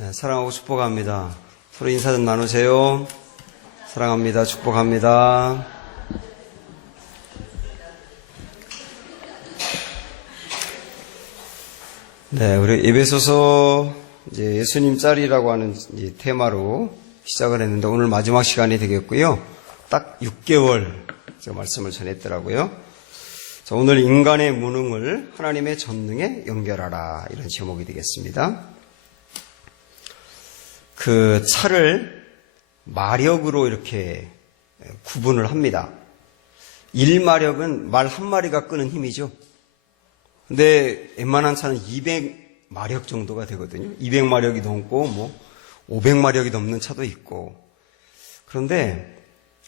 네, 사랑하고 축복합니다. 서로 인사 좀 나누세요. 사랑합니다. 축복합니다. 네, 우리 에베소서 이제 예수님 짤이라고 하는 이제 테마로 시작을 했는데 오늘 마지막 시간이 되겠고요. 딱 6개월 제가 말씀을 전했더라고요. 자, 오늘 인간의 무능을 하나님의 전능에 연결하라, 이런 제목이 되겠습니다. 그 차를 마력으로 이렇게 구분을 합니다. 1마력은 말 한 마리가 끄는 힘이죠. 근데 웬만한 차는 200마력 정도가 되거든요. 200마력이 넘고 500마력이 넘는 차도 있고. 그런데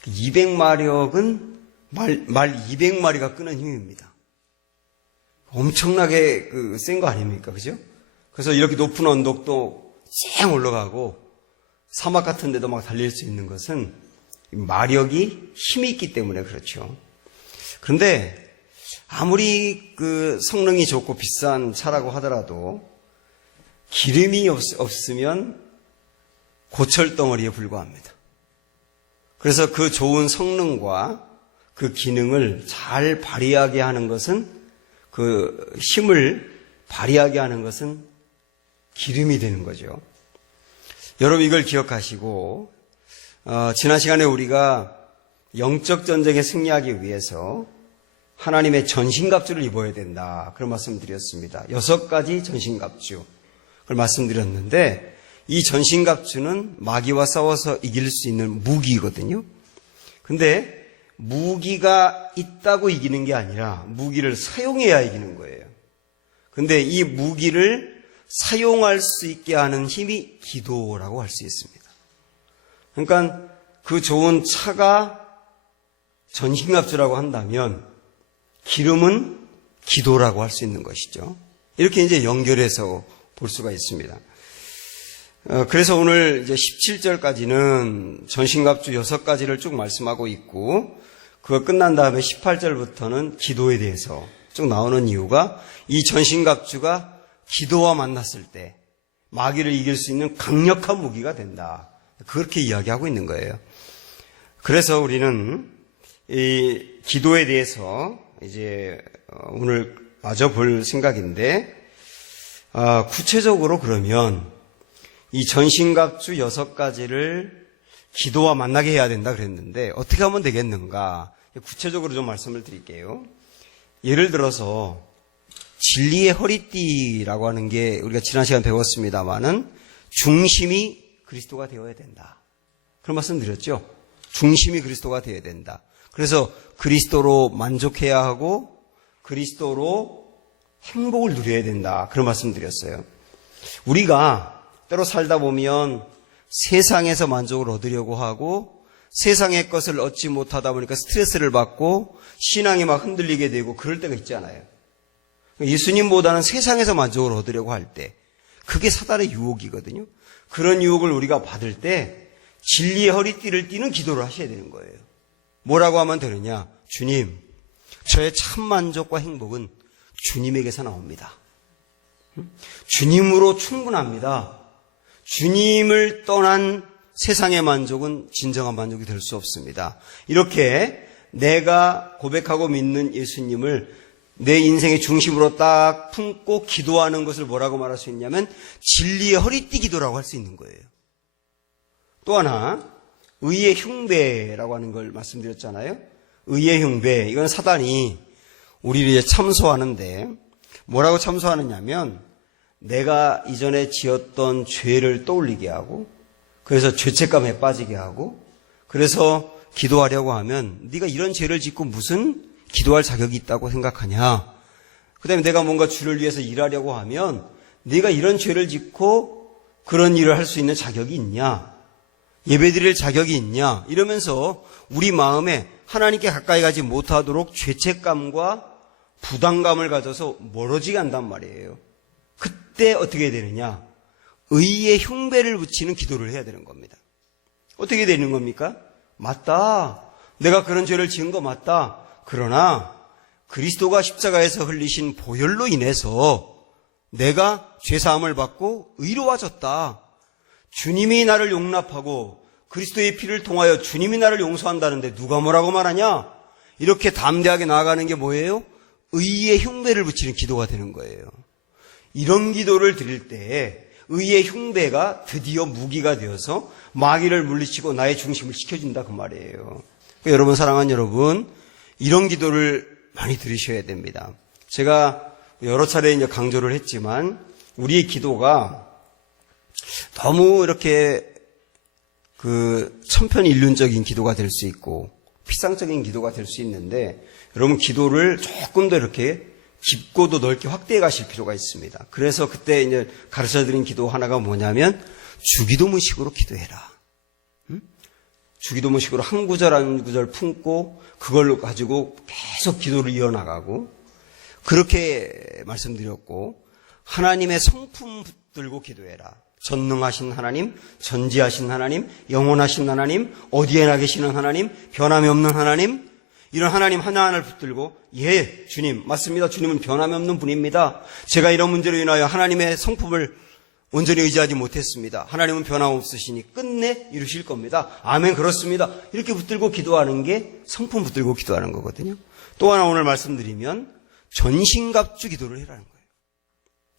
200마력은 말 200마리가 끄는 힘입니다. 엄청나게 센 거 아닙니까? 그죠? 그래서 이렇게 높은 언덕도 쌩 올라가고 사막 같은 데도 막 달릴 수 있는 것은 마력이 힘이 있기 때문에 그렇죠. 그런데 아무리 성능이 좋고 비싼 차라고 하더라도 기름이 없으면 고철덩어리에 불과합니다. 그래서 그 좋은 성능과 그 기능을 잘 발휘하게 하는 것은, 그 힘을 발휘하게 하는 것은 기름이 되는 거죠. 여러분 이걸 기억하시고 지난 시간에 우리가 영적 전쟁에 승리하기 위해서 하나님의 전신갑주를 입어야 된다, 그런 말씀 드렸습니다. 6가지 전신갑주 그걸 말씀드렸는데, 이 전신갑주는 마귀와 싸워서 이길 수 있는 무기거든요. 근데 무기가 있다고 이기는 게 아니라 무기를 사용해야 이기는 거예요. 근데 이 무기를 사용할 수 있게 하는 힘이 기도라고 할 수 있습니다. 그러니까 그 좋은 차가 전신갑주라고 한다면 기름은 기도라고 할 수 있는 것이죠. 이렇게 이제 연결해서 볼 수가 있습니다. 그래서 오늘 이제 17절까지는 전신갑주 6가지를 쭉 말씀하고 있고, 그거 끝난 다음에 18절부터는 기도에 대해서 쭉 나오는 이유가, 이 전신갑주가 기도와 만났을 때 마귀를 이길 수 있는 강력한 무기가 된다, 그렇게 이야기하고 있는 거예요. 그래서 우리는 이 기도에 대해서 이제 오늘 마저 볼 생각인데, 구체적으로 그러면 이 전신갑주 6가지를 기도와 만나게 해야 된다 그랬는데 어떻게 하면 되겠는가, 구체적으로 좀 말씀을 드릴게요. 예를 들어서 진리의 허리띠라고 하는 게 우리가 지난 시간 배웠습니다마는 중심이 그리스도가 되어야 된다, 그런 말씀 드렸죠. 중심이 그리스도가 되어야 된다. 그래서 그리스도로 만족해야 하고 그리스도로 행복을 누려야 된다, 그런 말씀 드렸어요. 우리가 때로 살다 보면 세상에서 만족을 얻으려고 하고 세상의 것을 얻지 못하다 보니까 스트레스를 받고 신앙이 막 흔들리게 되고 그럴 때가 있잖아요. 예수님보다는 세상에서 만족을 얻으려고 할 때, 그게 사단의 유혹이거든요. 그런 유혹을 우리가 받을 때 진리의 허리띠를 띠는 기도를 하셔야 되는 거예요. 뭐라고 하면 되느냐? 주님, 저의 참 만족과 행복은 주님에게서 나옵니다. 주님으로 충분합니다. 주님을 떠난 세상의 만족은 진정한 만족이 될 수 없습니다. 이렇게 내가 고백하고 믿는 예수님을 내 인생의 중심으로 딱 품고 기도하는 것을 뭐라고 말할 수 있냐면 진리의 허리띠 기도라고 할 수 있는 거예요. 또 하나, 의의 흉배라고 하는 걸 말씀드렸잖아요. 의의 흉배, 이건 사단이 우리를 이제 참소하는데, 뭐라고 참소하느냐면 내가 이전에 지었던 죄를 떠올리게 하고, 그래서 죄책감에 빠지게 하고, 그래서 기도하려고 하면 네가 이런 죄를 짓고 무슨 기도할 자격이 있다고 생각하냐, 그 다음에 내가 뭔가 주를 위해서 일하려고 하면 네가 이런 죄를 짓고 그런 일을 할 수 있는 자격이 있냐, 예배드릴 자격이 있냐, 이러면서 우리 마음에 하나님께 가까이 가지 못하도록 죄책감과 부담감을 가져서 멀어지게 한단 말이에요. 그때 어떻게 되느냐? 의의 흉배를 붙이는 기도를 해야 되는 겁니다. 어떻게 되는 겁니까? 맞다, 내가 그런 죄를 지은 거 맞다. 그러나 그리스도가 십자가에서 흘리신 보혈로 인해서 내가 죄사함을 받고 의로워졌다. 주님이 나를 용납하고 그리스도의 피를 통하여 주님이 나를 용서한다는데 누가 뭐라고 말하냐? 이렇게 담대하게 나아가는 게 뭐예요? 의의 흉배를 붙이는 기도가 되는 거예요. 이런 기도를 드릴 때 의의 흉배가 드디어 무기가 되어서 마귀를 물리치고 나의 중심을 지켜준다 그 말이에요. 그러니까 여러분, 사랑하는 여러분, 이런 기도를 많이 들으셔야 됩니다. 제가 여러 차례 이제 강조를 했지만 우리의 기도가 너무 이렇게 천편일률적인 기도가 될 수 있고 피상적인 기도가 될 수 있는데, 여러분 기도를 조금 더 이렇게 깊고도 넓게 확대해 가실 필요가 있습니다. 그래서 그때 이제 가르쳐 드린 기도 하나가 뭐냐면 주기도문식으로 기도해라. 주기도문식으로 한 구절 한 구절 품고 그걸로 가지고 계속 기도를 이어나가고, 그렇게 말씀드렸고, 하나님의 성품 붙들고 기도해라. 전능하신 하나님, 전지하신 하나님, 영원하신 하나님, 어디에나 계시는 하나님, 변함이 없는 하나님, 이런 하나님 하나하나를 붙들고, 예, 주님, 맞습니다. 주님은 변함이 없는 분입니다. 제가 이런 문제로 인하여 하나님의 성품을 온전히 의지하지 못했습니다. 하나님은 변함없으시니 끝내 이루실 겁니다. 아멘, 그렇습니다. 이렇게 붙들고 기도하는 게 성품 붙들고 기도하는 거거든요. 또 하나 오늘 말씀드리면 전신갑주 기도를 해라는 거예요.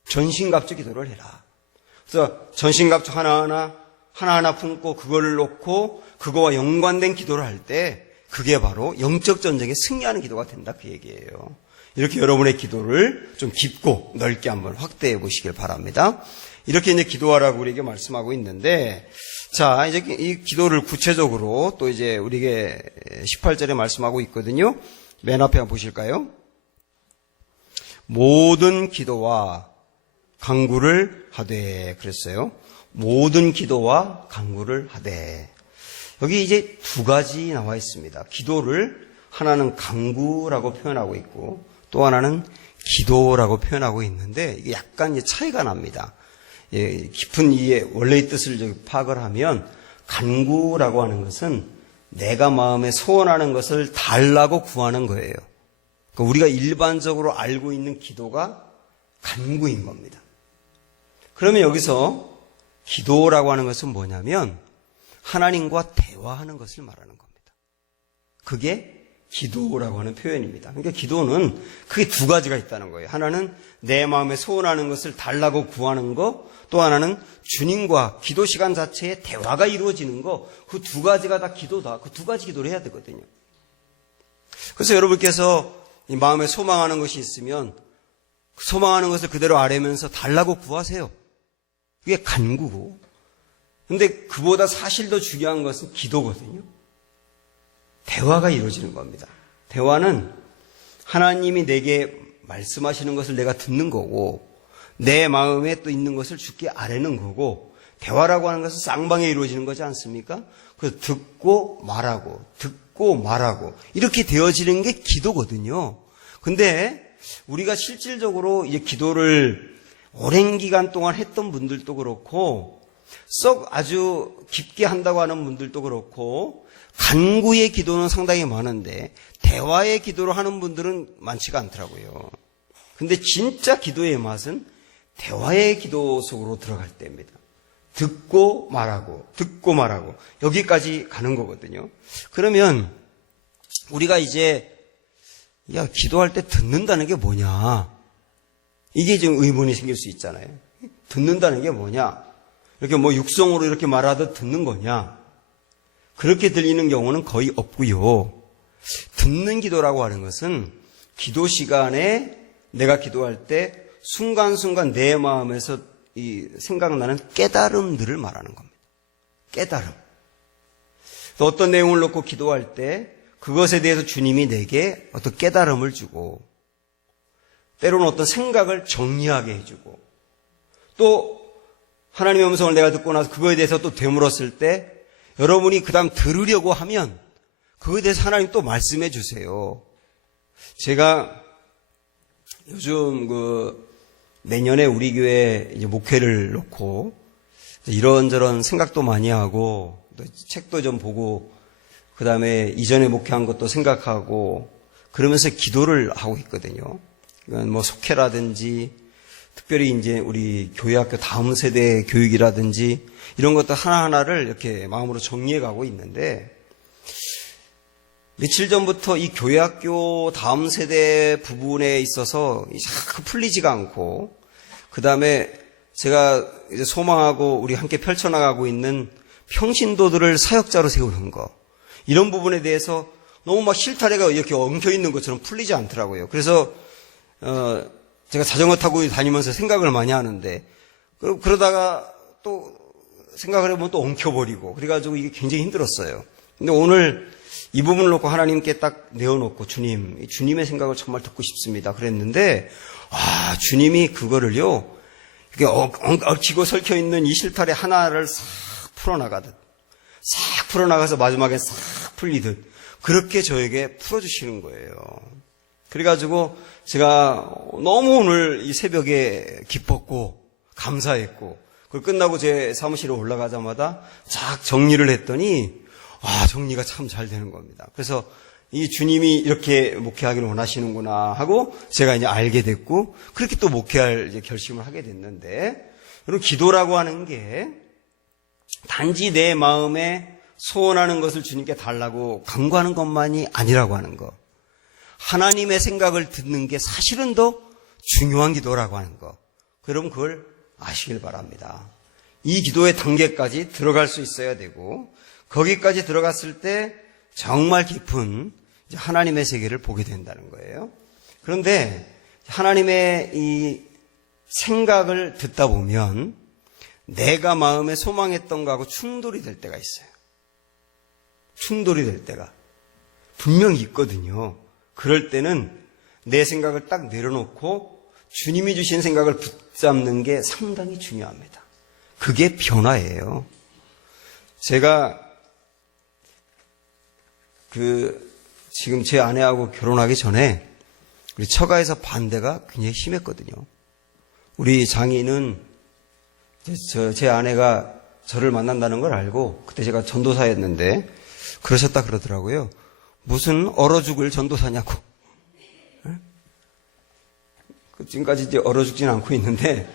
전신갑주 기도를 해라. 그래서 전신갑주 하나하나 품고 그걸 놓고 그거와 연관된 기도를 할 때 그게 바로 영적 전쟁에 승리하는 기도가 된다, 그 얘기예요. 이렇게 여러분의 기도를 좀 깊고 넓게 한번 확대해 보시길 바랍니다. 이렇게 이제 기도하라고 우리에게 말씀하고 있는데, 자, 이제 이 기도를 구체적으로 또 이제 우리에게 18절에 말씀하고 있거든요. 맨 앞에 한번 보실까요? 모든 기도와 간구를 하되 그랬어요. 모든 기도와 간구를 하되. 여기 이제 두 가지 나와 있습니다. 기도를 하나는 간구라고 표현하고 있고 또 하나는 기도라고 표현하고 있는데 이게 약간 이제 차이가 납니다. 예, 깊은 이해, 원래의 뜻을 파악을 하면 간구라고 하는 것은 내가 마음에 소원하는 것을 달라고 구하는 거예요. 그러니까 우리가 일반적으로 알고 있는 기도가 간구인 겁니다. 그러면 여기서 기도라고 하는 것은 뭐냐면 하나님과 대화하는 것을 말하는 겁니다. 그게 기도라고 하는 표현입니다. 그러니까 기도는 크게 두 가지가 있다는 거예요. 하나는 내 마음에 소원하는 것을 달라고 구하는 거, 또 하나는 주님과 기도 시간 자체에 대화가 이루어지는 거, 그 두 가지가 다 기도다. 그 두 가지 기도를 해야 되거든요. 그래서 여러분께서 이 마음에 소망하는 것이 있으면 소망하는 것을 그대로 아뢰면서 달라고 구하세요. 그게 간구고. 근데 그보다 사실 더 중요한 것은 기도거든요. 대화가 이루어지는 겁니다. 대화는 하나님이 내게 말씀하시는 것을 내가 듣는 거고 내 마음에 또 있는 것을 주께 아뢰는 거고, 대화라고 하는 것은 쌍방에 이루어지는 거지 않습니까? 그래서 듣고 말하고 이렇게 되어지는 게 기도거든요. 근데 우리가 실질적으로 이제 기도를 오랜 기간 동안 했던 분들도 그렇고 썩 아주 깊게 한다고 하는 분들도 그렇고 간구의 기도는 상당히 많은데 대화의 기도를 하는 분들은 많지가 않더라고요. 근데 진짜 기도의 맛은 대화의 기도 속으로 들어갈 때입니다. 듣고 말하고 여기까지 가는 거거든요. 그러면 우리가 이제 기도할 때 듣는다는 게 뭐냐, 이게 좀 의문이 생길 수 있잖아요. 듣는다는 게 뭐냐, 이렇게 육성으로 이렇게 말하듯 듣는 거냐, 그렇게 들리는 경우는 거의 없고요. 듣는 기도라고 하는 것은 기도 시간에 내가 기도할 때 순간순간 내 마음에서 이 생각나는 깨달음들을 말하는 겁니다. 깨달음. 또 어떤 내용을 놓고 기도할 때 그것에 대해서 주님이 내게 어떤 깨달음을 주고, 때로는 어떤 생각을 정리하게 해주고, 또 하나님의 음성을 내가 듣고 나서 그거에 대해서 또 되물었을 때 여러분이 그 다음 들으려고 하면 그거에 대해서 하나님 또 말씀해 주세요. 제가 요즘 내년에 우리 교회 이제 목회를 놓고 이런저런 생각도 많이 하고 또 책도 좀 보고 그 다음에 이전에 목회한 것도 생각하고 그러면서 기도를 하고 있거든요. 속회라든지 특별히 이제 우리 교회학교 다음 세대 교육이라든지 이런 것들 하나하나를 이렇게 마음으로 정리해 가고 있는데, 며칠 전부터 이 교회학교 다음 세대 부분에 있어서 자꾸 풀리지가 않고, 그 다음에 제가 이제 소망하고 우리 함께 펼쳐나가고 있는 평신도들을 사역자로 세우는 거, 이런 부분에 대해서 너무 막 실타래가 이렇게 엉켜 있는 것처럼 풀리지 않더라고요. 그래서 제가 자전거 타고 다니면서 생각을 많이 하는데, 그러다가 또 생각을 해보면 또 엉켜버리고, 그래가지고 이게 굉장히 힘들었어요. 근데 오늘 이 부분을 놓고 하나님께 딱 내어놓고, 주님의 생각을 정말 듣고 싶습니다 그랬는데, 주님이 그거를요, 이렇게 얽히고 설켜 있는 이 실타래 하나를 싹 풀어나가듯, 싹 풀어나가서 마지막에 싹 풀리듯, 그렇게 저에게 풀어주시는 거예요. 그래가지고 제가 너무 오늘 이 새벽에 기뻤고 감사했고, 그걸 끝나고 제 사무실에 올라가자마자 쫙 정리를 했더니 정리가 참 잘 되는 겁니다. 그래서 이 주님이 이렇게 목회하기를 원하시는구나 하고 제가 이제 알게 됐고, 그렇게 또 목회할 이제 결심을 하게 됐는데, 여러분, 기도라고 하는 게 단지 내 마음에 소원하는 것을 주님께 달라고 간구하는 것만이 아니라고 하는 거, 하나님의 생각을 듣는 게 사실은 더 중요한 기도라고 하는 거, 여러분 그걸 아시길 바랍니다. 이 기도의 단계까지 들어갈 수 있어야 되고, 거기까지 들어갔을 때 정말 깊은 하나님의 세계를 보게 된다는 거예요. 그런데 하나님의 이 생각을 듣다 보면 내가 마음에 소망했던 거하고 충돌이 될 때가 있어요. 충돌이 될 때가 분명히 있거든요. 그럴 때는 내 생각을 딱 내려놓고 주님이 주신 생각을 붙잡는 게 상당히 중요합니다. 그게 변화예요. 제가 지금 제 아내하고 결혼하기 전에 우리 처가에서 반대가 굉장히 심했거든요. 우리 장인은 제 아내가 저를 만난다는 걸 알고, 그때 제가 전도사였는데 그러셨다 그러더라고요. 무슨 얼어 죽을 전도사냐고. 지금까지 이제 얼어 죽진 않고 있는데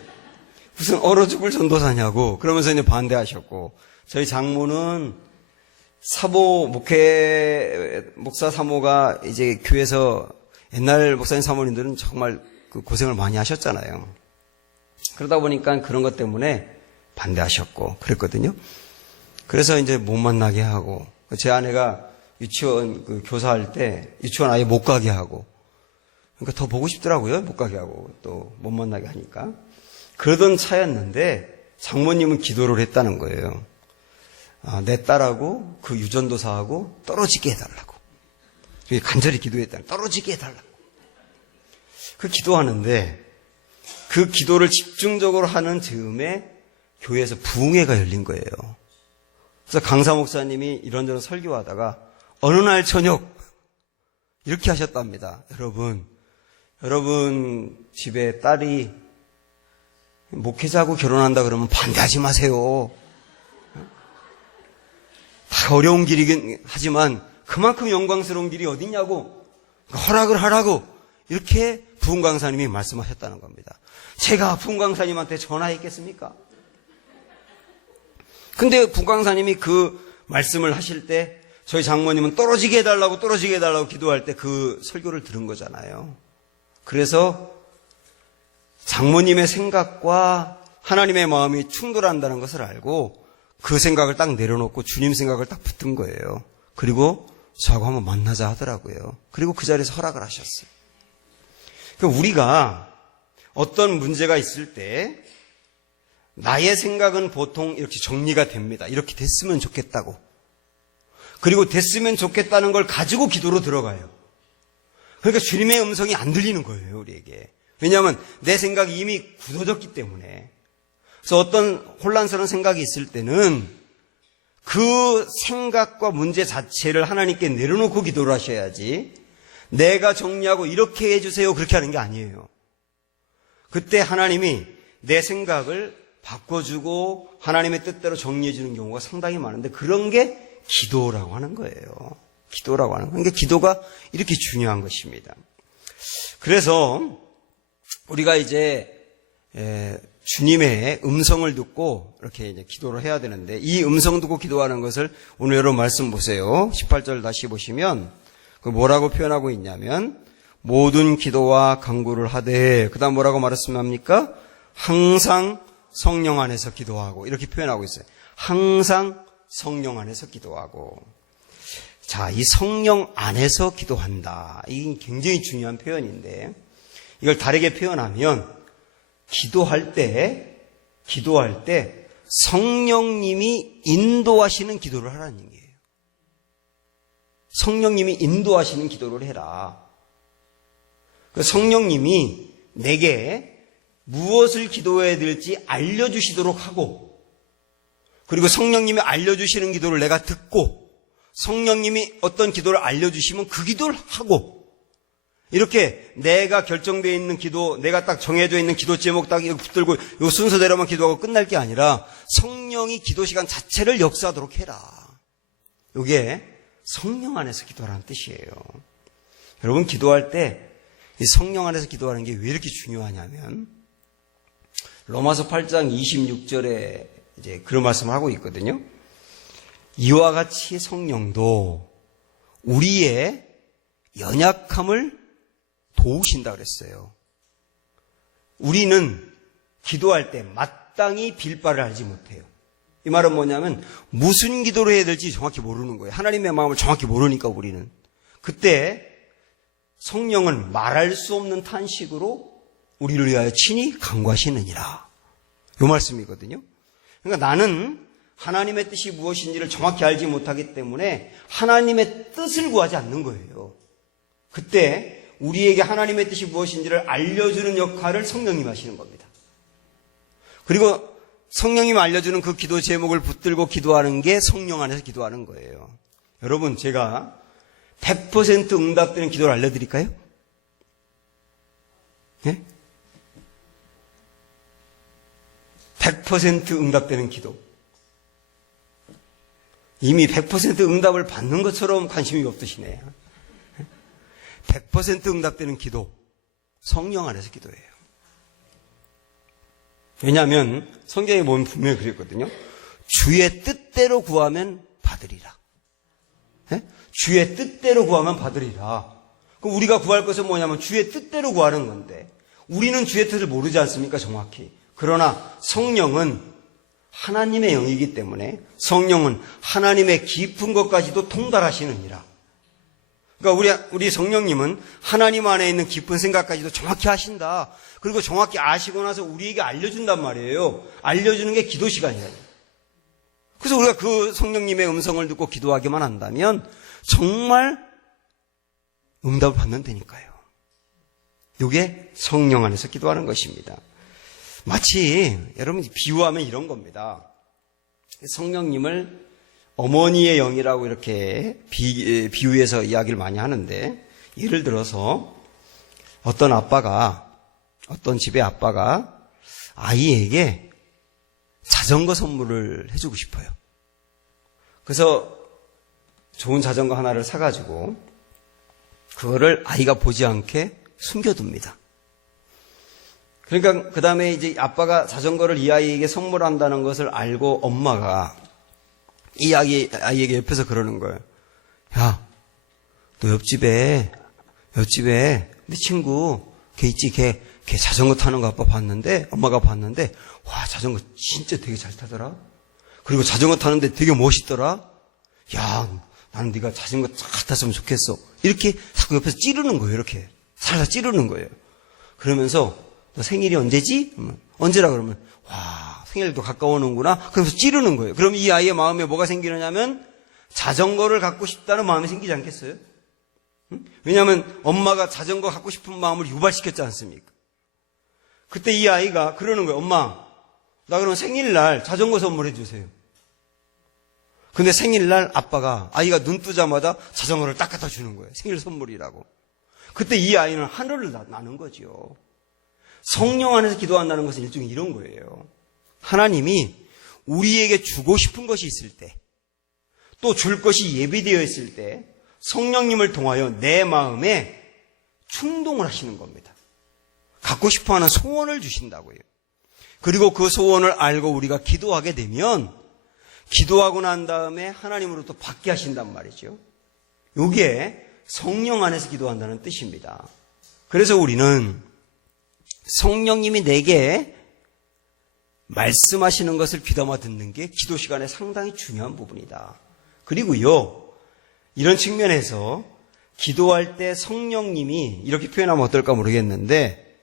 무슨 얼어 죽을 전도사냐고 그러면서 이제 반대하셨고, 저희 장모는 목사 사모가 이제 교회에서 옛날 목사님 사모님들은 정말 그 고생을 많이 하셨잖아요. 그러다 보니까 그런 것 때문에 반대하셨고 그랬거든요. 그래서 이제 못 만나게 하고, 제 아내가 유치원 교사할 때 유치원 아예 못 가게 하고, 그러니까 더 보고 싶더라고요. 못 가게 하고 또 못 만나게 하니까. 그러던 차였는데 장모님은 기도를 했다는 거예요. 내 딸하고 그 유전도사하고 떨어지게 해달라고. 간절히 기도했다. 떨어지게 해달라고. 그 기도하는데 그 기도를 집중적으로 하는 즈음에 교회에서 부흥회가 열린 거예요. 그래서 강사 목사님이 이런저런 설교하다가 어느 날 저녁 이렇게 하셨답니다. 여러분 집에 딸이 목회자하고 결혼한다 그러면 반대하지 마세요. 다 어려운 길이긴 하지만 그만큼 영광스러운 길이 어딨냐고, 허락을 하라고, 이렇게 부흥 강사님이 말씀하셨다는 겁니다. 제가 부흥 강사님한테 전화했겠습니까? 근데 부흥 강사님이 그 말씀을 하실 때 저희 장모님은 떨어지게 해달라고 기도할 때 그 설교를 들은 거잖아요. 그래서 장모님의 생각과 하나님의 마음이 충돌한다는 것을 알고 그 생각을 딱 내려놓고 주님 생각을 딱 붙든 거예요. 그리고 저하고 한번 만나자 하더라고요. 그리고 그 자리에서 허락을 하셨어요. 그러니까 우리가 어떤 문제가 있을 때 나의 생각은 보통 이렇게 정리가 됩니다. 이렇게 됐으면 좋겠다고. 그리고 됐으면 좋겠다는 걸 가지고 기도로 들어가요. 그러니까 주님의 음성이 안 들리는 거예요, 우리에게. 왜냐하면 내 생각이 이미 굳어졌기 때문에. 그래서 어떤 혼란스러운 생각이 있을 때는 그 생각과 문제 자체를 하나님께 내려놓고 기도를 하셔야지, 내가 정리하고 이렇게 해주세요 그렇게 하는 게 아니에요. 그때 하나님이 내 생각을 바꿔주고 하나님의 뜻대로 정리해주는 경우가 상당히 많은데, 그런 게 기도라고 하는 거예요. 기도라고 하는 거예요. 그러니까 기도가 이렇게 중요한 것입니다. 그래서 우리가 이제 주님의 음성을 듣고 이렇게 이제 기도를 해야 되는데, 이 음성 듣고 기도하는 것을 오늘 여러분 말씀 보세요. 18절 다시 보시면 그 뭐라고 표현하고 있냐면, 모든 기도와 간구를 하되, 그 다음 뭐라고 말했습니까? 항상 성령 안에서 기도하고, 이렇게 표현하고 있어요. 항상 성령 안에서 기도하고. 자, 이 성령 안에서 기도한다. 이게 굉장히 중요한 표현인데, 이걸 다르게 표현하면, 기도할 때 성령님이 인도하시는 기도를 하라는 얘기예요. 성령님이 인도하시는 기도를 해라. 성령님이 내게 무엇을 기도해야 될지 알려주시도록 하고, 그리고 성령님이 알려주시는 기도를 내가 듣고, 성령님이 어떤 기도를 알려주시면 그 기도를 하고, 이렇게 내가 결정되어 있는 기도, 내가 딱 정해져 있는 기도 제목 딱 붙들고 이 순서대로만 기도하고 끝날 게 아니라 성령이 기도 시간 자체를 역사하도록 해라. 이게 성령 안에서 기도하라는 뜻이에요. 여러분, 기도할 때 이 성령 안에서 기도하는 게 왜 이렇게 중요하냐면, 로마서 8장 26절에 이제 그런 말씀을 하고 있거든요. 이와 같이 성령도 우리의 연약함을 도우신다 그랬어요. 우리는 기도할 때 마땅히 빌 바를 알지 못해요. 이 말은 뭐냐면 무슨 기도를 해야 될지 정확히 모르는 거예요. 하나님의 마음을 정확히 모르니까 우리는. 그때 성령은 말할 수 없는 탄식으로 우리를 위하여 친히 간구하시느니라. 이 말씀이거든요. 그러니까 나는 하나님의 뜻이 무엇인지를 정확히 알지 못하기 때문에 하나님의 뜻을 구하지 않는 거예요. 그때 우리에게 하나님의 뜻이 무엇인지를 알려주는 역할을 성령님이 하시는 겁니다. 그리고 성령님이 알려주는 그 기도 제목을 붙들고 기도하는 게 성령 안에서 기도하는 거예요. 여러분, 제가 100% 응답되는 기도를 알려드릴까요? 예? 100% 응답되는 기도. 이미 100% 응답을 받는 것처럼 관심이 없으시네요. 100% 응답되는 기도, 성령 안에서 기도예요. 왜냐하면 성경에 보면 분명히 그랬거든요. 주의 뜻대로 구하면 받으리라. 네? 주의 뜻대로 구하면 받으리라. 그럼 우리가 구할 것은 뭐냐면 주의 뜻대로 구하는 건데, 우리는 주의 뜻을 모르지 않습니까? 정확히. 그러나 성령은 하나님의 영이기 때문에 성령은 하나님의 깊은 것까지도 통달하시느니라. 그러니까 우리 성령님은 하나님 안에 있는 깊은 생각까지도 정확히 하신다. 그리고 정확히 아시고 나서 우리에게 알려준단 말이에요. 알려주는 게 기도 시간이에요. 그래서 우리가 그 성령님의 음성을 듣고 기도하기만 한다면 정말 응답을 받는다니까요. 이게 성령 안에서 기도하는 것입니다. 마치 여러분 비유하면 이런 겁니다. 성령님을 어머니의 영이라고 이렇게 비유해서 이야기를 많이 하는데, 예를 들어서 어떤 집의 아빠가 아이에게 자전거 선물을 해주고 싶어요. 그래서 좋은 자전거 하나를 사가지고 그거를 아이가 보지 않게 숨겨둡니다. 그러니까 그 다음에 이제 아빠가 자전거를 이 아이에게 선물한다는 것을 알고 엄마가 이 아이에게 옆에서 그러는 거예요. 야, 너 옆집에 내 친구 걔 있지, 걔 자전거 타는 거 엄마가 봤는데 와, 자전거 진짜 되게 잘 타더라. 그리고 자전거 타는데 되게 멋있더라. 야, 나는 네가 자전거 잘 탔으면 좋겠어. 이렇게 자꾸 옆에서 찌르는 거예요. 이렇게 살살 찌르는 거예요. 그러면서 너 생일이 언제지? 언제라 그러면 와, 생일도 가까워오는구나. 그러면서 찌르는 거예요. 그럼 이 아이의 마음에 뭐가 생기느냐면 자전거를 갖고 싶다는 마음이 생기지 않겠어요? 응? 왜냐하면 엄마가 자전거 갖고 싶은 마음을 유발시켰지 않습니까? 그때 이 아이가 그러는 거예요. 엄마, 나 그러면 생일날 자전거 선물해 주세요. 근데 생일날 아이가 눈 뜨자마자 자전거를 딱 갖다 주는 거예요. 생일 선물이라고. 그때 이 아이는 하늘을 나는 거죠. 성령 안에서 기도한다는 것은 일종의 이런 거예요. 하나님이 우리에게 주고 싶은 것이 있을 때, 또 줄 것이 예비되어 있을 때 성령님을 통하여 내 마음에 충동을 하시는 겁니다. 갖고 싶어하는 소원을 주신다고요. 그리고 그 소원을 알고 우리가 기도하게 되면 기도하고 난 다음에 하나님으로부터 받게 하신단 말이죠. 이게 성령 안에서 기도한다는 뜻입니다. 그래서 우리는 성령님이 내게 말씀하시는 것을 귀담아 듣는 게 기도 시간에 상당히 중요한 부분이다. 그리고요, 이런 측면에서 기도할 때 성령님이 이렇게 표현하면 어떨까 모르겠는데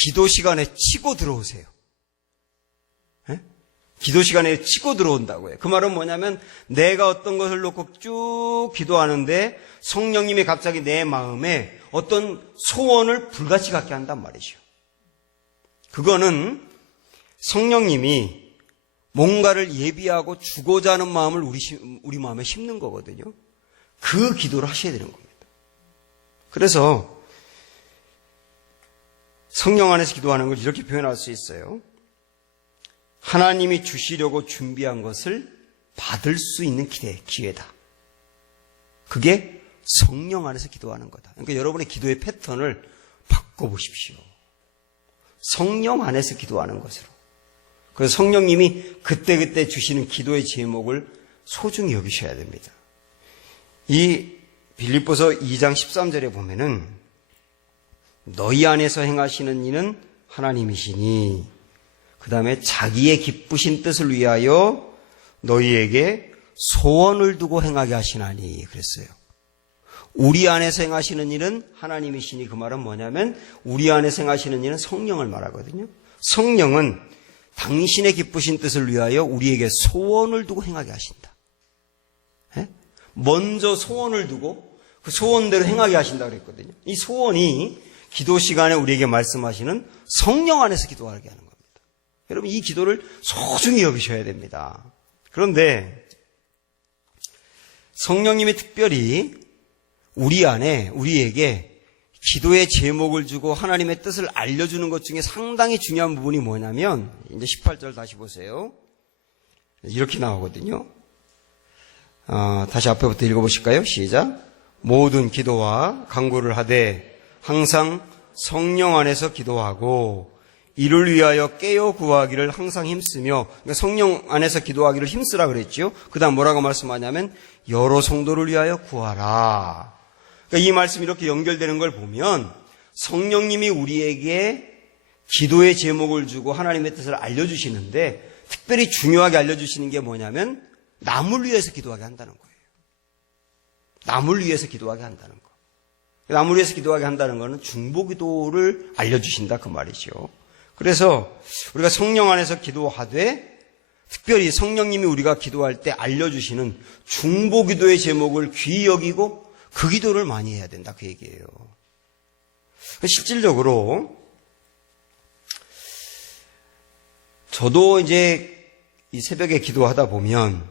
기도 시간에 치고 들어오세요. 에? 기도 시간에 치고 들어온다고요. 그 말은 뭐냐면 내가 어떤 것을 놓고 쭉 기도하는데 성령님이 갑자기 내 마음에 어떤 소원을 불같이 갖게 한단 말이죠. 그거는 성령님이 뭔가를 예비하고 주고자 하는 마음을 우리 마음에 심는 거거든요. 그 기도를 하셔야 되는 겁니다. 그래서 성령 안에서 기도하는 걸 이렇게 표현할 수 있어요. 하나님이 주시려고 준비한 것을 받을 수 있는 기회다. 그게 성령 안에서 기도하는 거다. 그러니까 여러분의 기도의 패턴을 바꿔보십시오. 성령 안에서 기도하는 것으로. 그래서 성령님이 그때그때 주시는 기도의 제목을 소중히 여기셔야 됩니다. 이 빌립보서 2장 13절에 보면은 너희 안에서 행하시는 이는 하나님이시니 그 다음에 자기의 기쁘신 뜻을 위하여 너희에게 소원을 두고 행하게 하시나니 그랬어요. 우리 안에서 행하시는 일은 하나님이시니 그 말은 뭐냐면 우리 안에서 행하시는 일은 성령을 말하거든요. 성령은 당신의 기쁘신 뜻을 위하여 우리에게 소원을 두고 행하게 하신다. 에? 먼저 소원을 두고 그 소원대로 행하게 하신다 그랬거든요. 이 소원이 기도 시간에 우리에게 말씀하시는 성령 안에서 기도하게 하는 겁니다. 여러분 이 기도를 소중히 여기셔야 됩니다. 그런데 성령님이 특별히 우리 안에 우리에게 기도의 제목을 주고 하나님의 뜻을 알려주는 것 중에 상당히 중요한 부분이 뭐냐면 이제 18절 다시 보세요. 이렇게 나오거든요. 다시 앞에부터 읽어보실까요? 시작. 모든 기도와 간구를 하되 항상 성령 안에서 기도하고 이를 위하여 깨어 구하기를 항상 힘쓰며 그러니까 성령 안에서 기도하기를 힘쓰라 그랬죠. 그 다음 뭐라고 말씀하냐면 여러 성도를 위하여 구하라. 그러니까 이 말씀이 이렇게 연결되는 걸 보면 성령님이 우리에게 기도의 제목을 주고 하나님의 뜻을 알려주시는데 특별히 중요하게 알려주시는 게 뭐냐면 남을 위해서 기도하게 한다는 거예요. 남을 위해서 기도하게 한다는 거. 남을 위해서 기도하게 한다는 거는 중보기도를 알려주신다 그 말이죠. 그래서 우리가 성령 안에서 기도하되 특별히 성령님이 우리가 기도할 때 알려주시는 중보기도의 제목을 귀히 여기고 그 기도를 많이 해야 된다 그 얘기예요. 실질적으로 저도 이제 이 새벽에 기도하다 보면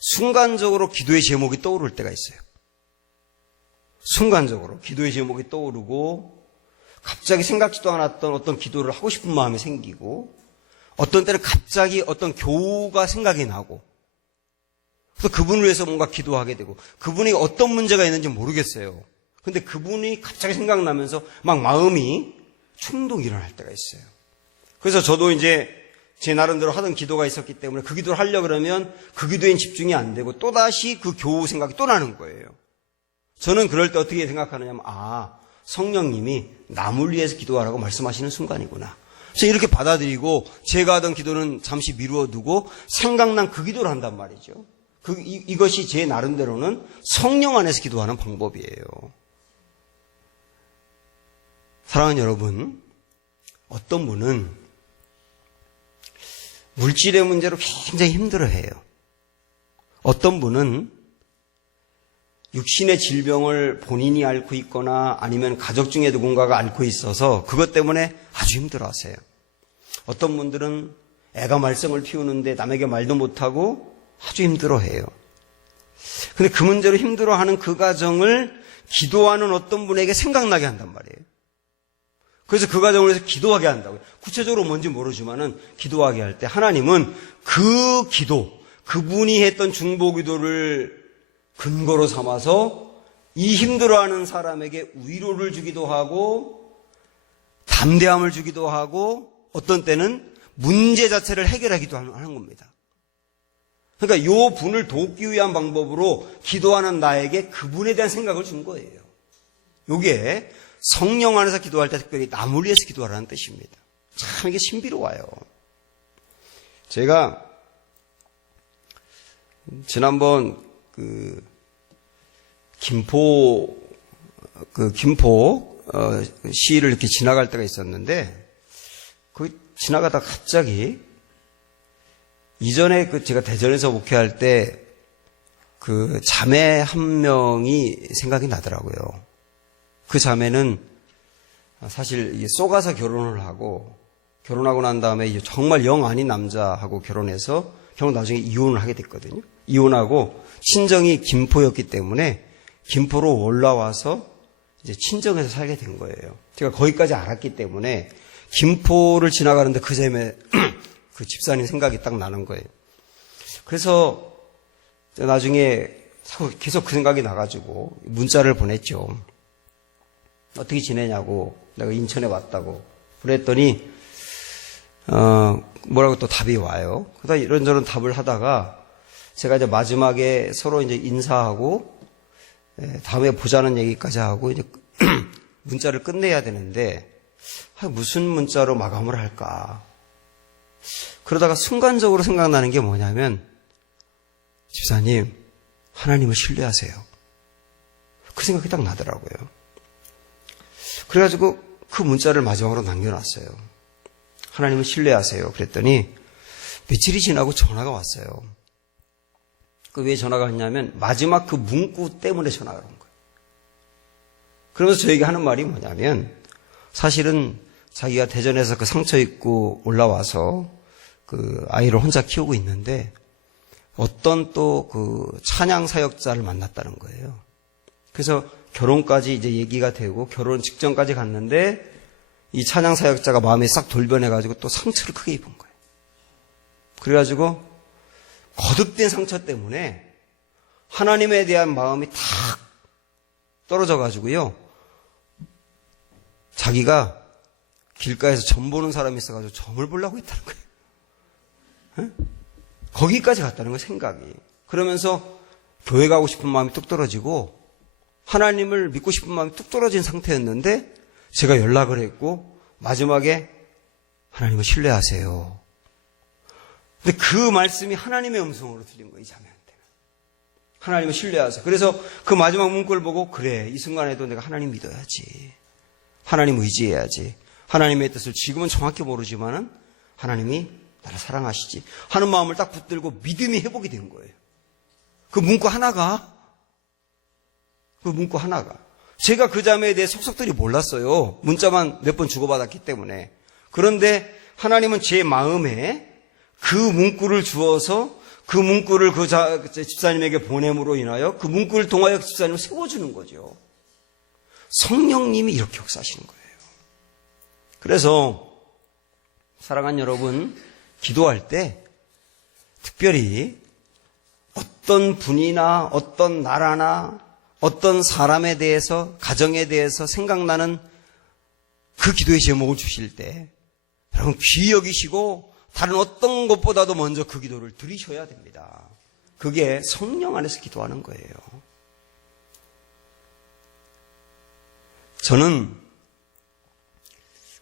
순간적으로 기도의 제목이 떠오를 때가 있어요. 순간적으로 기도의 제목이 떠오르고 갑자기 생각지도 않았던 어떤 기도를 하고 싶은 마음이 생기고 어떤 때는 갑자기 어떤 교우가 생각이 나고 그래서 그분을 위해서 뭔가 기도하게 되고 그분이 어떤 문제가 있는지 모르겠어요. 근데 그분이 갑자기 생각나면서 막 마음이 충동이 일어날 때가 있어요. 그래서 저도 이제 제 나름대로 하던 기도가 있었기 때문에 그 기도를 하려고 그러면 그 기도엔 집중이 안 되고 또다시 그 교우 생각이 또 나는 거예요. 저는 그럴 때 어떻게 생각하느냐면 성령님이 남을 위해서 기도하라고 말씀하시는 순간이구나. 그래서 이렇게 받아들이고 제가 하던 기도는 잠시 미루어 두고 생각난 그 기도를 한단 말이죠. 이것이 제 나름대로는 성령 안에서 기도하는 방법이에요. 사랑하는 여러분, 어떤 분은 물질의 문제로 굉장히 힘들어해요. 어떤 분은 육신의 질병을 본인이 앓고 있거나 아니면 가족 중에 누군가가 앓고 있어서 그것 때문에 아주 힘들어하세요. 어떤 분들은 애가 말썽을 피우는데 남에게 말도 못하고 아주 힘들어해요. 근데 그 문제로 힘들어하는 그 가정을 기도하는 어떤 분에게 생각나게 한단 말이에요. 그래서 그 가정을 위해서 기도하게 한다고요. 구체적으로 뭔지 모르지만은 기도하게 할 때 하나님은 그 기도, 그분이 했던 중보기도를 근거로 삼아서 이 힘들어하는 사람에게 위로를 주기도 하고 담대함을 주기도 하고 어떤 때는 문제 자체를 해결하기도 하는 겁니다. 그러니까 요 분을 돕기 위한 방법으로 기도하는 나에게 그분에 대한 생각을 준 거예요. 요게 성령 안에서 기도할 때 특별히 남을 위해서 기도하라는 뜻입니다. 참 이게 신비로워요. 제가 지난번 김포 시를 이렇게 지나갈 때가 있었는데 지나가다 갑자기 이전에 제가 대전에서 목회할 때 자매 한 명이 생각이 나더라고요. 그 자매는 사실 쏘가서 결혼하고 난 다음에 정말 영 아닌 남자하고 결혼해서 결국 나중에 이혼을 하게 됐거든요. 이혼하고 친정이 김포였기 때문에 김포로 올라와서 이제 친정에서 살게 된 거예요. 제가 거기까지 알았기 때문에 김포를 지나가는데 그 자매 그 집사님 생각이 딱 나는 거예요. 그래서 나중에 계속 그 생각이 나가지고 문자를 보냈죠. 어떻게 지내냐고, 내가 인천에 왔다고 그랬더니 뭐라고 또 답이 와요. 그러다 이런저런 답을 하다가 제가 이제 마지막에 서로 이제 인사하고 다음에 보자는 얘기까지 하고 이제 문자를 끝내야 되는데 무슨 문자로 마감을 할까? 그러다가 순간적으로 생각나는 게 뭐냐면, 집사님, 하나님을 신뢰하세요. 그 생각이 딱 나더라고요. 그래가지고 그 문자를 마지막으로 남겨놨어요. 하나님을 신뢰하세요. 그랬더니 며칠이 지나고 전화가 왔어요. 왜 전화가 왔냐면 마지막 그 문구 때문에 전화가 온 거예요. 그러면서 저에게 하는 말이 뭐냐면, 사실은 자기가 대전에서 그 상처 입고 올라와서 아이를 혼자 키우고 있는데 어떤 또 찬양 사역자를 만났다는 거예요. 그래서 결혼까지 이제 얘기가 되고 결혼 직전까지 갔는데 이 찬양 사역자가 마음이 싹 돌변해가지고 또 상처를 크게 입은 거예요. 그래가지고 거듭된 상처 때문에 하나님에 대한 마음이 탁 떨어져가지고요. 자기가 길가에서 점 보는 사람이 있어가지고 점을 보려고 했다는 거예요. 에? 거기까지 갔다는 거예요, 생각이. 그러면서 교회 가고 싶은 마음이 뚝 떨어지고 하나님을 믿고 싶은 마음이 뚝 떨어진 상태였는데 제가 연락을 했고 마지막에 하나님을 신뢰하세요. 근데 그 말씀이 하나님의 음성으로 들린 거예요, 이 자매한테는. 하나님을 신뢰하세요. 그래서 그 마지막 문구를 보고 그래, 이 순간에도 내가 하나님 믿어야지. 하나님 의지해야지. 하나님의 뜻을 지금은 정확히 모르지만은 하나님이 나를 사랑하시지 하는 마음을 딱 붙들고 믿음이 회복이 된 거예요. 그 문구 하나가 제가 그 자매에 대해 속속들이 몰랐어요. 문자만 몇 번 주고받았기 때문에. 그런데 하나님은 제 마음에 그 문구를 주어서 그 문구를 집사님에게 보냄으로 인하여 그 문구를 통하여 집사님을 세워주는 거죠. 성령님이 이렇게 역사하시는 거예요. 그래서 사랑하는 여러분, 기도할 때 특별히 어떤 분이나 어떤 나라나 어떤 사람에 대해서, 가정에 대해서 생각나는 그 기도의 제목을 주실 때 여러분 귀히 여기시고 다른 어떤 것보다도 먼저 그 기도를 드리셔야 됩니다. 그게 성령 안에서 기도하는 거예요. 저는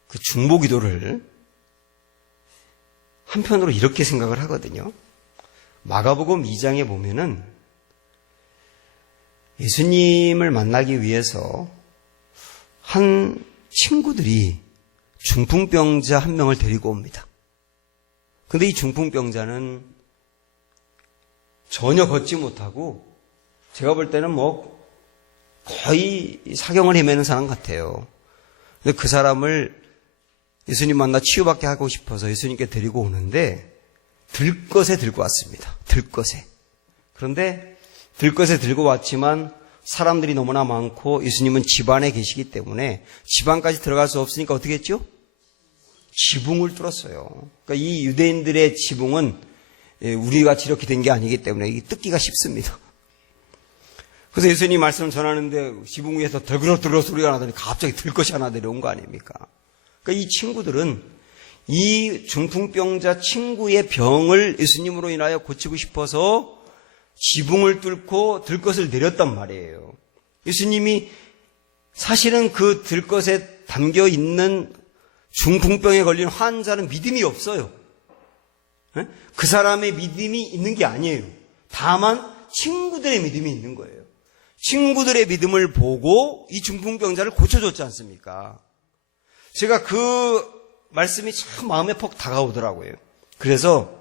그 중보 기도를 한편으로 이렇게 생각을 하거든요. 마가복음 2장에 보면은 예수님을 만나기 위해서 한 친구들이 중풍병자 한 명을 데리고 옵니다. 근데 이 중풍병자는 전혀 걷지 못하고 제가 볼 때는 거의 사경을 헤매는 사람 같아요. 근데 그 사람을 예수님 만나 치유받게 하고 싶어서 예수님께 데리고 오는데 들것에 들고 왔습니다. 들것에. 그런데 들것에 들고 왔지만 사람들이 너무나 많고 예수님은 집안에 계시기 때문에 집안까지 들어갈 수 없으니까 어떻게 했죠? 지붕을 뚫었어요. 그러니까 이 유대인들의 지붕은 우리같이 이렇게 된 게 아니기 때문에 이게 뜯기가 쉽습니다. 그래서 예수님 말씀을 전하는데 지붕 위에서 덜그럭덜그럭 소리가 나더니 갑자기 들것이 하나 내려온 거 아닙니까? 그러니까 이 친구들은 이 중풍병자 친구의 병을 예수님으로 인하여 고치고 싶어서 지붕을 뚫고 들것을 내렸단 말이에요. 예수님이 사실은 그 들것에 담겨 있는 중풍병에 걸린 환자는 믿음이 없어요. 그 사람의 믿음이 있는 게 아니에요. 다만 친구들의 믿음이 있는 거예요. 친구들의 믿음을 보고 이 중풍병자를 고쳐줬지 않습니까? 제가 그 말씀이 참 마음에 퍽 다가오더라고요. 그래서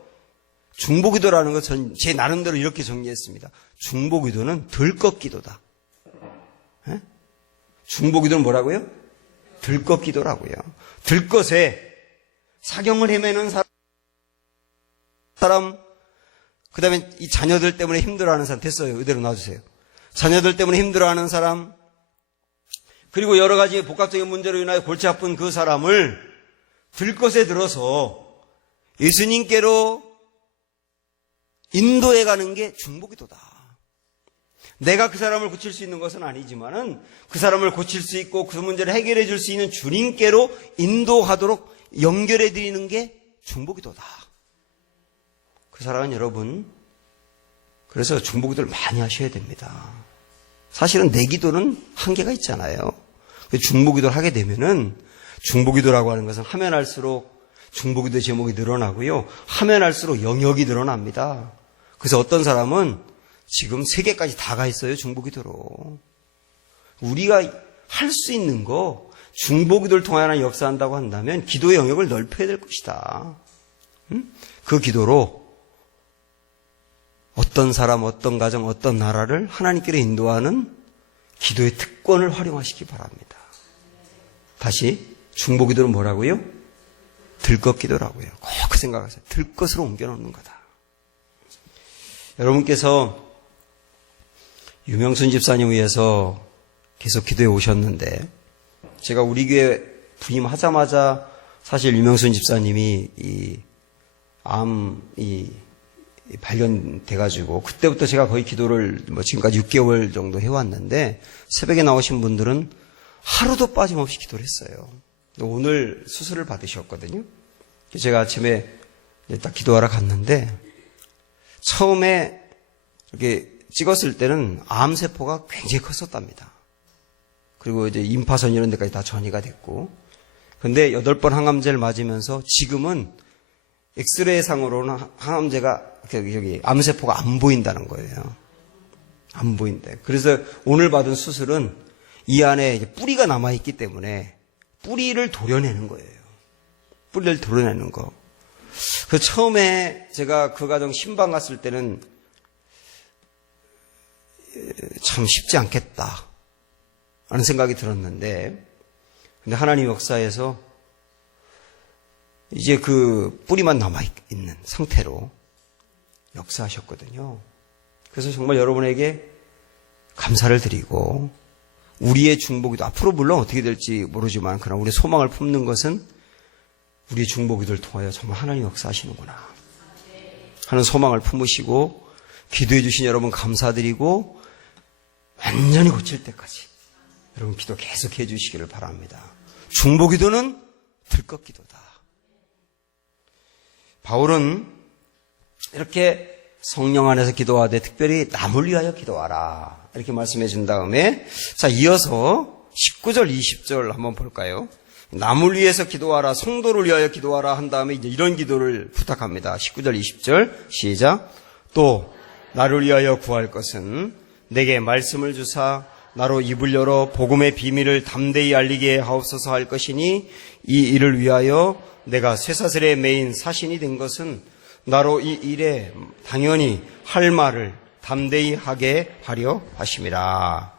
중보기도라는 것은 제 나름대로 이렇게 정리했습니다. 중보기도는 들것기도다. 중보기도는 뭐라고요? 들것기도라고요. 들것에 사경을 헤매는 사람, 그 다음에 이 자녀들 때문에 힘들어하는 사람, 됐어요. 이대로 놔주세요. 자녀들 때문에 힘들어하는 사람, 그리고 여러 가지 복합적인 문제로 인하여 골치 아픈 그 사람을 들것에 들어서 예수님께로 인도해 가는 게 중보기도다. 내가 그 사람을 고칠 수 있는 것은 아니지만은 그 사람을 고칠 수 있고 그 문제를 해결해 줄 수 있는 주님께로 인도하도록 연결해 드리는 게 중보기도다. 그 사람은 여러분, 그래서 중보기도를 많이 하셔야 됩니다. 사실은 내 기도는 한계가 있잖아요. 중보기도를 하게 되면은 중보기도라고 하는 것은 하면 할수록 중보기도 제목이 늘어나고요. 하면 할수록 영역이 늘어납니다. 그래서 어떤 사람은 지금 3개까지 다 가 있어요. 중보기도로. 우리가 할 수 있는 거 중보기도를 통해 하나 역사한다고 한다면 기도의 영역을 넓혀야 될 것이다. 그 기도로 어떤 사람, 어떤 가정, 어떤 나라를 하나님께로 인도하는 기도의 특권을 활용하시기 바랍니다. 다시 중보기도는 뭐라고요? 들것기도라고요. 꼭 그 생각하세요. 들것으로 옮겨놓는 거다. 여러분께서 유명순 집사님 위해서 계속 기도해 오셨는데 제가 우리 교회 부임하자마자 사실 유명순 집사님이 암이 발견돼가지고 그때부터 제가 거의 기도를 지금까지 6개월 정도 해왔는데 새벽에 나오신 분들은 하루도 빠짐없이 기도를 했어요. 오늘 수술을 받으셨거든요. 제가 아침에 딱 기도하러 갔는데 처음에 이렇게 찍었을 때는 암세포가 굉장히 컸었답니다. 그리고 이제 임파선 이런 데까지 다 전이가 됐고 근데 8번 항암제를 맞으면서 지금은 엑스레이 상으로는 항암제가 여기 암세포가 안 보인다는 거예요. 안 보인대. 그래서 오늘 받은 수술은 이 안에 이제 뿌리가 남아있기 때문에 뿌리를 도려내는 거예요. 뿌리를 도려내는 거. 그 처음에 제가 그 가정 신방 갔을 때는 참 쉽지 않겠다 하는 생각이 들었는데 근데 하나님 역사에서 이제 그 뿌리만 남아있는 상태로 역사하셨거든요. 그래서 정말 여러분에게 감사를 드리고 우리의 중보기도 앞으로 물론 어떻게 될지 모르지만 그러나 우리의 소망을 품는 것은 우리의 중보기도를 통하여 정말 하나님 역사하시는구나 하는 소망을 품으시고 기도해 주신 여러분 감사드리고 완전히 고칠 때까지 여러분 기도 계속해 주시기를 바랍니다. 중보기도는 들것기도다. 바울은 이렇게 성령 안에서 기도하되 특별히 남을 위하여 기도하라 이렇게 말씀해 준 다음에 자 이어서 19절 20절 한번 볼까요? 남을 위해서 기도하라 성도를 위하여 기도하라 한 다음에 이제 이런 기도를 부탁합니다. 19절 20절 시작. 또 나를 위하여 구할 것은 내게 말씀을 주사 나로 입을 열어 복음의 비밀을 담대히 알리게 하옵소서 할 것이니 이 일을 위하여 내가 쇠사슬에 매인 사신이 된 것은 나로 이 일에 당연히 할 말을 담대히 하게 하려 하심이라.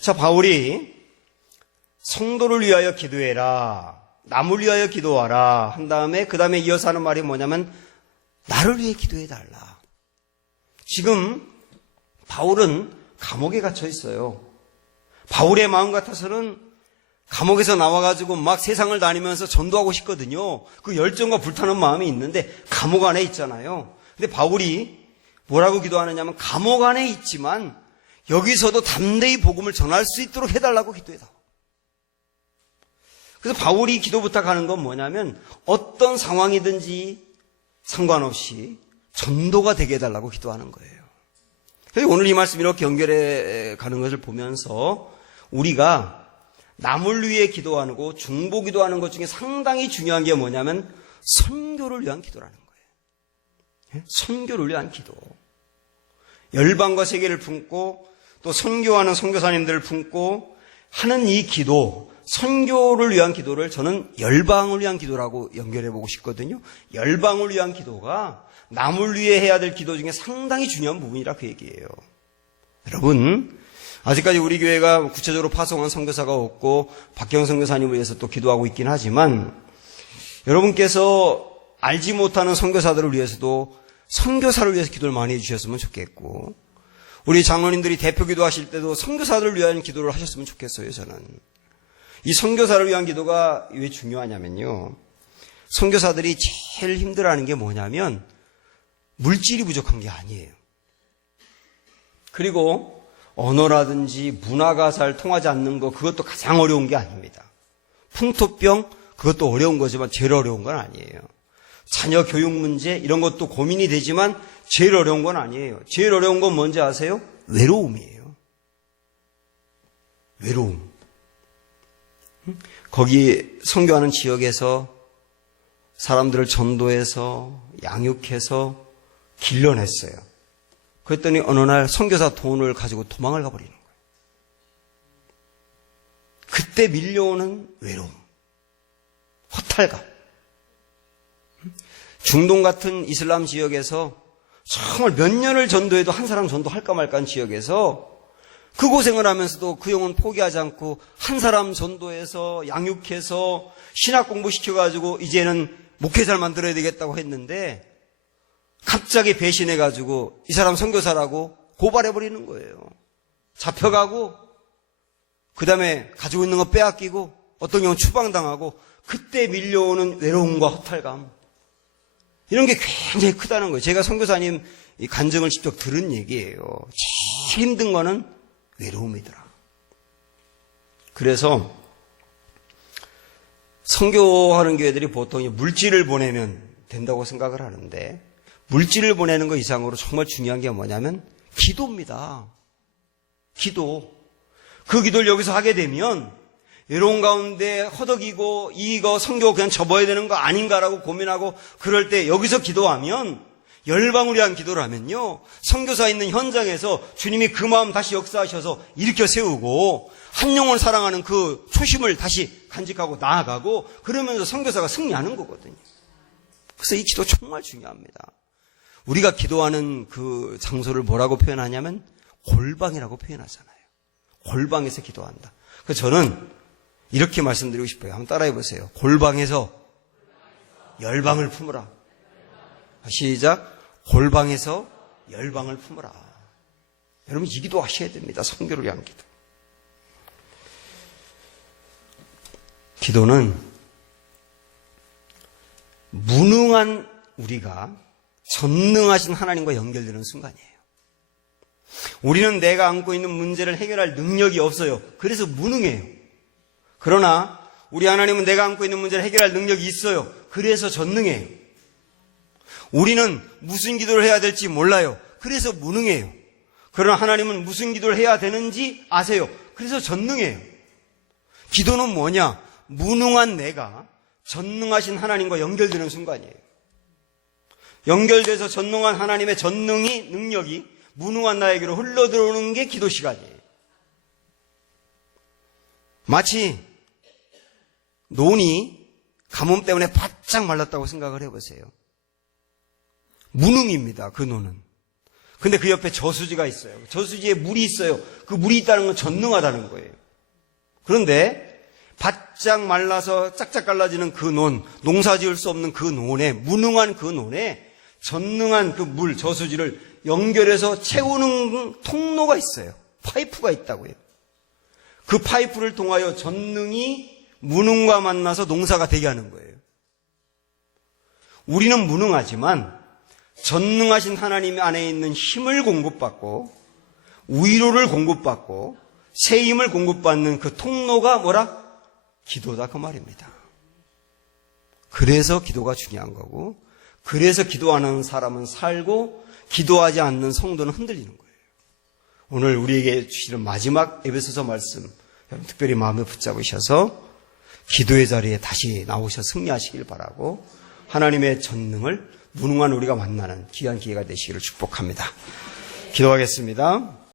자, 바울이 성도를 위하여 기도해라, 남을 위하여 기도하라 한 다음에 그 다음에 이어서 하는 말이 뭐냐면 나를 위해 기도해달라. 지금 바울은 감옥에 갇혀 있어요. 바울의 마음 같아서는 감옥에서 나와가지고 막 세상을 다니면서 전도하고 싶거든요. 그 열정과 불타는 마음이 있는데 감옥 안에 있잖아요. 근데 바울이 뭐라고 기도하느냐면 감옥 안에 있지만 여기서도 담대히 복음을 전할 수 있도록 해달라고 기도해요. 그래서 바울이 기도 부탁하는 건 뭐냐면 어떤 상황이든지 상관없이 전도가 되게 해달라고 기도하는 거예요. 그래서 오늘 이 말씀 이렇게 연결해 가는 것을 보면서 우리가 남을 위해 기도하고 중보 기도하는 것 중에 상당히 중요한 게 뭐냐면 선교를 위한 기도라는 거예요. 선교를 위한 기도. 열방과 세계를 품고 또 선교하는 선교사님들을 품고 하는 이 기도, 선교를 위한 기도를 저는 열방을 위한 기도라고 연결해 보고 싶거든요. 열방을 위한 기도가 남을 위해 해야 될 기도 중에 상당히 중요한 부분이라 그 얘기예요. 여러분, 아직까지 우리 교회가 구체적으로 파송한 선교사가 없고 박경 선교사님을 위해서 또 기도하고 있긴 하지만 여러분께서 알지 못하는 선교사들을 위해서도 선교사를 위해서 기도를 많이 해주셨으면 좋겠고 우리 장로님들이 대표 기도하실 때도 선교사들을 위한 기도를 하셨으면 좋겠어요. 저는 이 선교사를 위한 기도가 왜 중요하냐면요, 선교사들이 제일 힘들어하는 게 뭐냐면 물질이 부족한 게 아니에요. 그리고 언어라든지 문화가 잘 통하지 않는 거, 그것도 가장 어려운 게 아닙니다. 풍토병, 그것도 어려운 거지만 제일 어려운 건 아니에요. 자녀 교육 문제, 이런 것도 고민이 되지만 제일 어려운 건 아니에요. 제일 어려운 건 뭔지 아세요? 외로움이에요. 외로움. 거기 선교하는 지역에서 사람들을 전도해서 양육해서 길러냈어요. 그랬더니 어느 날 선교사 돈을 가지고 도망을 가버리는 거예요. 그때 밀려오는 외로움, 허탈감. 중동 같은 이슬람 지역에서 정말 몇 년을 전도해도 한 사람 전도할까 말까 한 지역에서 그 고생을 하면서도 그 영혼 포기하지 않고 한 사람 전도해서 양육해서 신학 공부시켜가지고 이제는 목회자를 만들어야 되겠다고 했는데 갑자기 배신해가지고 이 사람 선교사라고 고발해버리는 거예요. 잡혀가고 그 다음에 가지고 있는 거 빼앗기고 어떤 경우는 추방당하고 그때 밀려오는 외로움과 허탈감, 이런 게 굉장히 크다는 거예요. 제가 선교사님 간증을 직접 들은 얘기예요. 제일 힘든 거는 외로움이더라. 그래서 선교하는 교회들이 보통 물질을 보내면 된다고 생각을 하는데 물질을 보내는 것 이상으로 정말 중요한 게 뭐냐면 기도입니다. 기도. 그 기도를 여기서 하게 되면 외로운 가운데 허덕이고 이거 선교 그냥 접어야 되는 거 아닌가라고 고민하고 그럴 때 여기서 기도하면, 열방을 위한 기도를 하면요, 선교사 있는 현장에서 주님이 그 마음 다시 역사하셔서 일으켜 세우고 한 영혼을 사랑하는 그 초심을 다시 간직하고 나아가고 그러면서 선교사가 승리하는 거거든요. 그래서 이 기도 정말 중요합니다. 우리가 기도하는 그 장소를 뭐라고 표현하냐면 골방이라고 표현하잖아요. 골방에서 기도한다. 그래서 저는 이렇게 말씀드리고 싶어요. 한번 따라해 보세요. 골방에서 열방을 품으라. 시작. 골방에서 열방을 품으라. 여러분, 이 기도 하셔야 됩니다. 선교를 위한 기도. 기도는 무능한 우리가 전능하신 하나님과 연결되는 순간이에요. 우리는 내가 안고 있는 문제를 해결할 능력이 없어요. 그래서 무능해요. 그러나 우리 하나님은 내가 안고 있는 문제를 해결할 능력이 있어요. 그래서 전능해요. 우리는 무슨 기도를 해야 될지 몰라요. 그래서 무능해요. 그러나 하나님은 무슨 기도를 해야 되는지 아세요. 그래서 전능해요. 기도는 뭐냐? 무능한 내가 전능하신 하나님과 연결되는 순간이에요. 연결돼서 전능한 하나님의 전능이, 능력이 무능한 나에게로 흘러들어오는 게 기도 시간이에요. 마치 논이 가뭄 때문에 바짝 말랐다고 생각을 해보세요. 무능입니다, 그 논은. 근데 그 옆에 저수지가 있어요. 저수지에 물이 있어요. 그 물이 있다는 건 전능하다는 거예요. 그런데 바짝 말라서 짝짝 갈라지는 그 논, 농사 지을 수 없는 그 논에, 무능한 그 논에 전능한 그 물, 저수지를 연결해서 채우는 통로가 있어요. 파이프가 있다고요. 그 파이프를 통하여 전능이 무능과 만나서 농사가 되게 하는 거예요. 우리는 무능하지만 전능하신 하나님 안에 있는 힘을 공급받고 위로를 공급받고 새 힘을 공급받는 그 통로가 뭐라? 기도다 그 말입니다. 그래서 기도가 중요한 거고, 그래서 기도하는 사람은 살고 기도하지 않는 성도는 흔들리는 거예요. 오늘 우리에게 주시는 마지막 에베소서 말씀, 여러분 특별히 마음에 붙잡으셔서 기도의 자리에 다시 나오셔 승리하시길 바라고, 하나님의 전능을 무능한 우리가 만나는 귀한 기회가 되시기를 축복합니다. 기도하겠습니다.